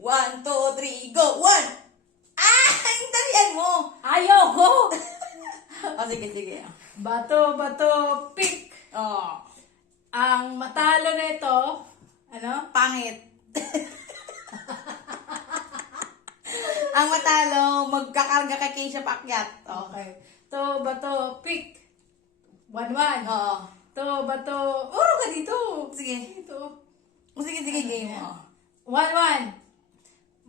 1, 2, 3, go! 1! Ah! Ang dalian mo! Ayoko! Sige, sige. Bato, bato, pick. Oh, Ang matalo nito, ano? pangit. Ang matalo, magkakarga kay Keisha Pakyat. Oh. Okay. To, bato, pick. 1-1. Oo. To, bato, uro ka dito. Sige. Ito. Sige, sige, game mo. 1-1.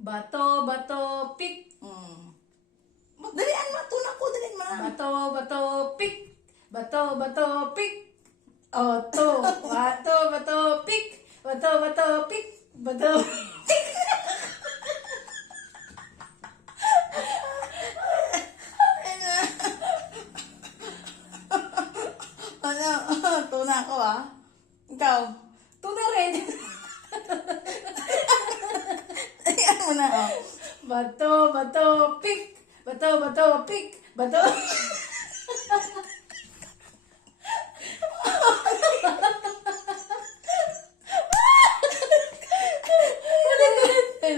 Bato, bato, pick. Dalian mo, tunak ko, dalian mo na. Bato, bato, pick. Bato, bato, pick. Oh, to. Bato, bato, pick. Bato, bato, pick. Bato, pick. Ano? Tunak ko ah. Ikaw. To na rin. Dalian mo na, oh. Bato, bato, pick. Bato, bato, pick. Bato.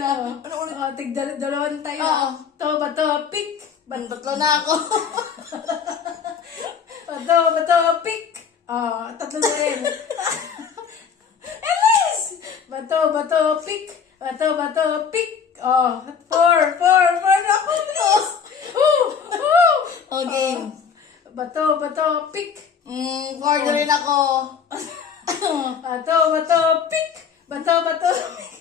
Ano ulit? Oh, tig-dalawan tayo. Oo. To, bato, pick. Tatlo na ako. Bato, bato, pick. Oh, tatlo na rin. Elise! Bato, bato, pick. Bato, bato, pick. Oh, 4 na ako, please. Okay. Bato, bato, pick. 4 na rin ako. Bato, bato, pick. Bato, bato, pick.